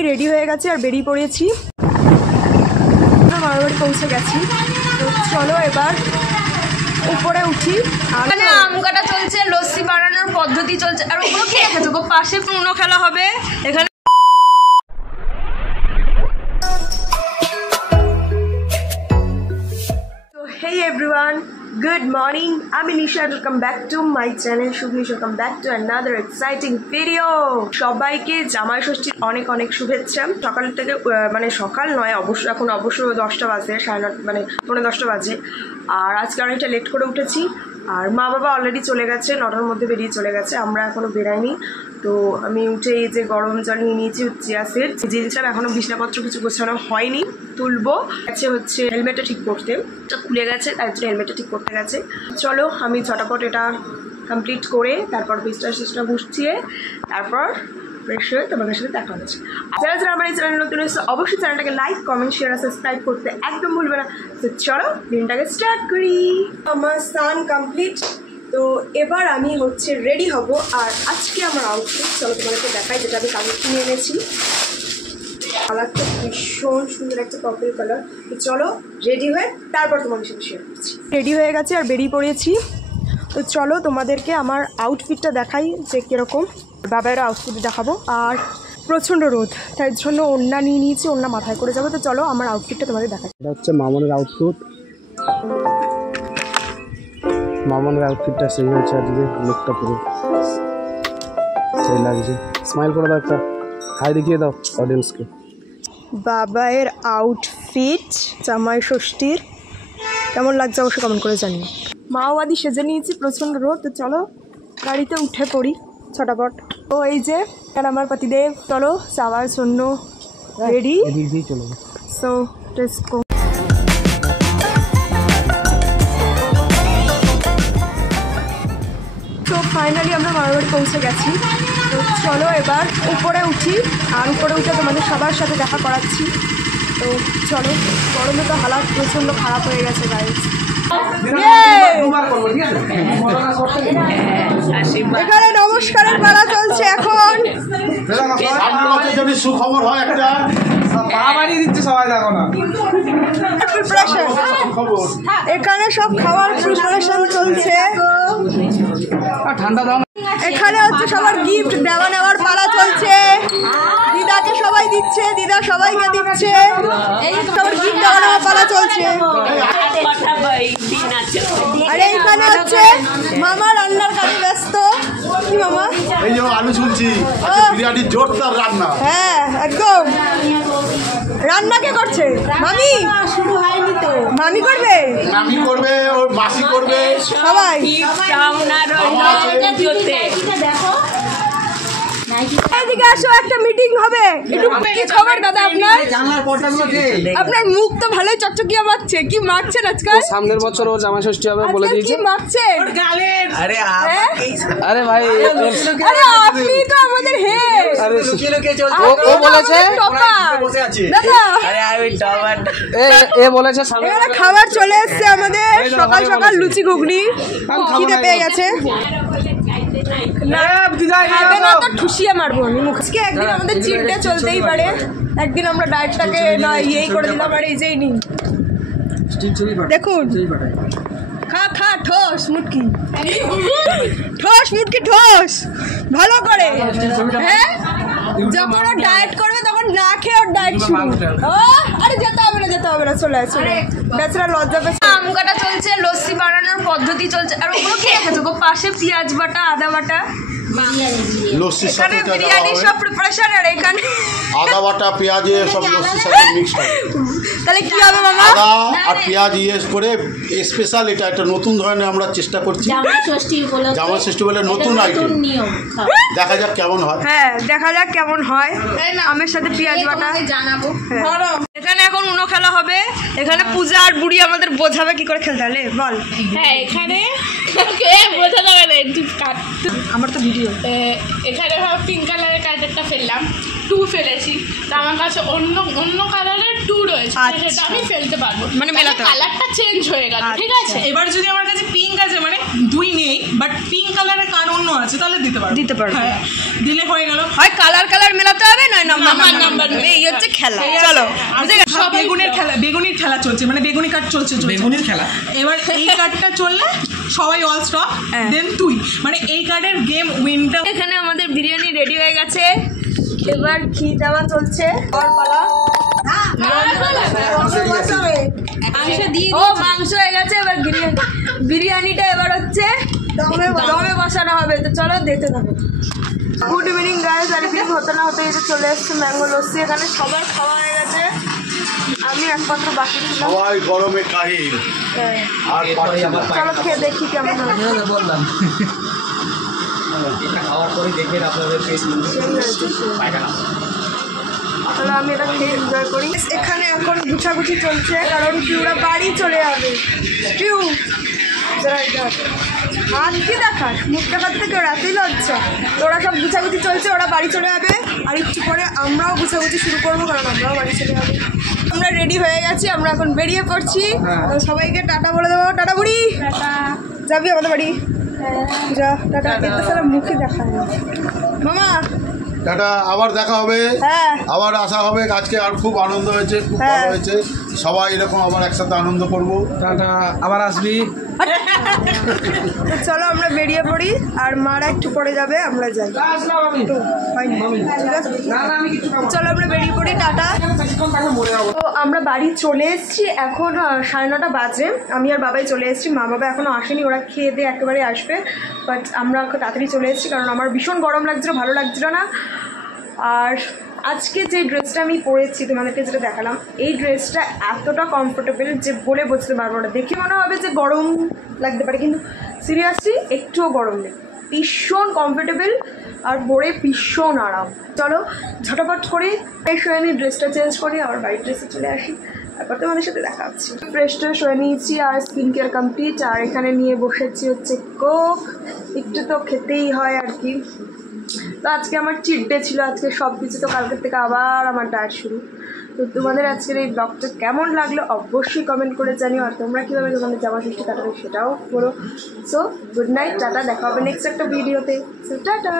আমি রেডি হয়ে গেছি আর বেরিয়ে পড়েছি, মামার বাড়ি পৌঁছে গেছি। তো চলো এবার উপরে উঠি। এখানে আম কাটা চলছে, লস্যি বানানোর পদ্ধতি চলছে, আর ওগুলো কি রেখেছো গো? পাশে পুরনো খেলা হবে এখানে। Hey everyone, good morning. আমি নিশা, welcome back to my channel Shubhnish. Welcome back to another exciting video. সবাইকে জামাই ষষ্ঠীর অনেক অনেক শুভেচ্ছা। সকাল থেকে মানে সকাল নয়, এখন অবশ্য 10টা বাজে, 9:30 মানে 10:30 বাজে। আর আজকে অনেকটা লেট করে উঠেছি। আর মা বাবা অলরেডি চলে গেছে, 9টার মধ্যে বেরিয়ে চলে গেছে, আমরা এখনও বেরাইনি। তো আমি উঠে এই যে গরম জল নিয়ে নিয়েছি, চিয়া সিড জিনিসটা এখনও বিছানাপত্র কিছু গোছানো হয়নি, তুলবো। হচ্ছে হেলমেটটা ঠিক করতে, এটা খুলে গেছে, তাই জন্য হেলমেটটা ঠিক করতে গেছে। চলো আমি ঝটাপট এটা কমপ্লিট করে তারপর বিছটা গুছিয়ে তারপর ফ্রেশ হয়ে তোমাদের সাথে দেখা হচ্ছে। যারা যারা আমার এই চ্যানেল নতুন এসেছে অবশ্যই চ্যানেলটাকে লাইক, কমেন্ট, শেয়ার আর সাবস্ক্রাইব করতে একদম ভুলবে না। তো চলো দিনটাকে স্টার্ট করি। আমার স্নান কমপ্লিট, তো এবার আমি হচ্ছে রেডি হব। আর আজকে আমার আউটফিট চলো তোমাদেরকে দেখাই, যেটা আমি কাগজ কিনে এনেছি। কালারটা ভীষণ সুন্দর, একটা পার্পল কালার। তো চলো রেডি হয়ে তারপর তোমাদের সাথে শেয়ার করছি। রেডি হয়ে গেছে আর বেরিয়ে পড়েছি। তো চলো তোমাদেরকে আমার আউটফিটটা দেখাই যে কীরকম। বাবারও আউটফিট দেখাবো। আর প্রচণ্ড রোদ, তাই জন্য ওড়না নিয়ে নিয়েছি, ওড়না মাথায় করে যাবো। তো চলো আমার আউটফিটটা তোমাদের দেখাই। এটা হচ্ছে মামনের আউটফিট। মামনের আউটফিটটা সেই হয়েছে, আজকে লুকটা পুরো সেই লাগছে। স্মাইল করে দাও, একটা হাই দেখিয়ে দাও অডিয়েন্সকে। বাবায়ের আউটফিট জামাই ষষ্ঠীর কেমন লাগছে অবশ্যই কমেন্ট করে জানিও। মাওবাদী সেজে নিয়েছি, প্রচণ্ড রোদ। তো চলো গাড়িতে উঠে পড়ি ছটাপট। ও এই যে আমার পতিদেব, চলো যাওয়ার জন্য রেডি। চলো সো লেটস গো। তো ফাইনালি আমরা মামার বাড়ি পৌঁছে গেছি। তো চলো এবার উপরে উঠি, আর উপরে উঠে তোমাদের সবার সাথে দেখা করাচ্ছি। তো চলো, গরমে তো হালাত প্রচণ্ড খারাপ হয়ে গেছে গাইস। এখানে নমস্কারের পালা চলছে এখন। সুখবর হয় একটা, এখানে সব খাওয়ার প্রিপারেশন চলছে। এখানে হচ্ছে সবার গিফট দেওয়া নেওয়ার পালা চলছে। দিদাকে সবাই দিচ্ছে, দিদা সবাইকে দিচ্ছে, সবার গিফট দেওয়া নেওয়ার পালা চলছে। আর এইখানে হচ্ছে মামা রান্নার কাজে ব্যস্ত। কি মামা? এই যে আলু ঝুলছি, বিরিয়ানির জোরদার রান্না। হ্যাঁ একদম। রান্না কে করছে? মামি? শুরু হয়নি তো। মামি করবে? মামি করবে, ওর মাসি করবে, সবাই। এদিকে আসো, একটা মিটিং হবে। একটু কি খবর দাদা আপনার? আপনার মুখ তো ভালোই চকচকিয়া মাখছে। কি মাখছেন আজকাল? সামনের বছর ও জামাই ষষ্ঠী হবে বলে দিয়েছে। কি মাখছেন? আরে ভাই, আরে আপনি তো আমাদের হেড। ও বলেছে দাদা, এ বলেছে এখানে খাবার চলে এসছে আমাদের। সকাল সকাল লুচি ঘুগনি, খিদে পেয়ে গেছে। ঠুসিয়ে মারবো আমি মুখ। একদিন আমাদের চিট ডে চলতেই পারে, একদিন আমরা ডায়েটটাকে ইয়েই করে দিলাম। আর এই যেই নিন দেখুন, খা খা ঠোস মুটকি, ঠোস মুটকি ঠোস ভালো করে। হ্যাঁ, যখন ও ডায়েট করবে তখন না খেয়ে ওর ডায়েট শুরু। ও আরে যেতে হবে না, যেতে হবে না, চলে আসো। বেচারা লজ্জা পেয়েছে। আম কাটা চলছে, লস্যি বানানোর পদ্ধতি চলছে, আর ওগুলো কি রেখেছো গো? পাশে পেঁয়াজ বাটা, আদা বাটা, লস্যির সাথে বিরিয়ানির সব প্রিপারেশন। আর এখানে আদা বাটা, পেঁয়াজ সব লস্যির সাথে মিক্স হবে। তাহলে কি হবে মামা? আদা আর পেঁয়াজ করে স্পেশাল, এটা একটা নতুন ধরনের আমরা চেষ্টা করছি। জামাই ষষ্ঠী বলে নতুন আইটেম, দেখা যাক কেমন হয়। হ্যাঁ দেখা যাক কেমন হয়। আমের সাথে পেঁয়াজ বাটা জানাবো। এখানে এখন উনো খেলা হবে। এখানে পূজা আর বুড়ি আমাদের বোঝাবে কি করে খেলতে হলে বল। হ্যাঁ এখানে বোঝা যাবে না, আমার তো ভিডিও। এখানে পিঙ্ক কালারের কার্ডটা ফেললাম, 2 ফেলেছি। তো আমার কাছে অন্য কালারের 2 রয়েছে, সেটা আমি ফেলতে পারবো। মানে মেলাতে কালারটা চেঞ্জ হয়ে গেল, ঠিক আছে? এবার যদি আমার কাছে পিঙ্ক আছে মানে 2 নেই, বাট পিঙ্ক কালারের কার অন্য আছে, তাহলে দিতে পারো। হ্যাঁ, দিলে হয়ে গেল। হয় কালার মেলাতে হবে, নয় নাম্বার এই হচ্ছে খেলা। চলো বেগুনির খেলা চলছে, মানে বেগুনি কার্ড চলছে। বেগুনির খেলা। এবার এই কার্ডটা চললে সবাই অল স্টপ, দেন তুই, মানে এই কার্ডের গেম উইনটা। এখানে আমাদের বিরিয়ানি রেডি হয়ে গেছে, এবার ঘি দেওয়া চলছে। মাংস হয়ে গেছে, এবার বিরিয়ানিটা এবার হচ্ছে দমে বসানো হবে। তো চলো দেখতে থাকো। গুড ইভিনিং গাইস, আর কিছু হতে না হতে এসে চলে এসছে ম্যাঙ্গো লস্যি। এখানে সবার খাওয়া হয়ে গেছে, আমি একমাত্র বাকি ছিলাম। সবাই গরমে কাহিল আর পাচ্ছি না। চলো খেয়ে দেখি কেমন হয়। বললাম এটা খাওয়ার পরে দেখবেন আপনাদের ফেস তাহলে আমি এটা খেয়ে এনজয় করি। এখানে এখন গুছাগুছি চলছে, কারণ পিউরা বাড়ি চলে যাবে। পিউ হাত কি দেখাস, মুখ দেখার থেকে রাতেই লজ্জা। ওরা সব গুছাগুছি চলছে, ওরা বাড়ি চলে যাবে। আর একটু পরে আমরাও গুছাগুছি শুরু করবো, কারণ আমরাও বাড়ি চলে যাবো। আমরা রেডি হয়ে গেছি, আমরা এখন বেরিয়ে পড়ছি। সবাইকে টাটা বলে দেবো। টাটা বুড়ি, যাবি আমাদের বাড়ি? যা টাটা। এতে সারা মুখে দেখা মামা। টাটা, আবার দেখা হবে। হ্যাঁ, আবার আসা হবে। আজকে আর খুব আনন্দ হয়েছে, খুব ভালো হয়েছে। সবাই এরকম আবার একসাথে আনন্দ করবো। টাটা, আবার আসবি। তো চলো আমরা বেরিয়ে পড়ি, আর মারা একটু পরে যাবে, আমরা যাই। চলো আমরা বেরিয়ে পড়ি, টাটা। তো আমরা বাড়ি চলে এসেছি, এখন 9:30 বাজে। আমি আর বাবাই চলে এসেছি, মা বাবা এখনও আসেনি, ওরা খেয়ে দিয়ে একেবারে আসবে। বাট আমরা তাড়াতাড়ি চলে এসেছি, কারণ আমার ভীষণ গরম লাগছিল, ভালো লাগছিল না। আর আজকে যে ড্রেসটা আমি পরেছি তোমাদেরকে যেটা দেখালাম, এই ড্রেসটা এতটা কমফোর্টেবল যে বলে বুঝতে পারবো না। দেখে মনে হবে যে গরম লাগতে পারে, কিন্তু সিরিয়াসলি একটুও গরম নেই, ভীষণ কমফোর্টেবল আর পরে ভীষণ আরাম। চলো ঝটাপট করে ফ্রেশ হয়ে নিই, ড্রেসটা চেঞ্জ করি, আবার বাড়ির ড্রেসে চলে আসি। তারপর তোমাদের সাথে দেখা হচ্ছে। ফ্রেশ ট্রেশ হয়ে নিয়েছি, আর স্কিন কেয়ার কমপ্লিট। আর এখানে নিয়ে বসেছি হচ্ছে কোক, একটু তো খেতেই হয় আর কি। তো আজকে আমার চিট ডে ছিল, আজকে সব কিছু, তো কালকের থেকে আবার আমার ডায়েট শুরু। তো তোমাদের আজকের এই ব্লগটা কেমন লাগলো অবশ্যই কমেন্ট করে জানিও। আর তোমরা কীভাবে তোমাদের জামা ষষ্ঠী কাটাবে সেটাও বলো। সো গুড নাইট, টাটা, দেখা হবে নেক্সট একটা ভিডিওতে। So tata.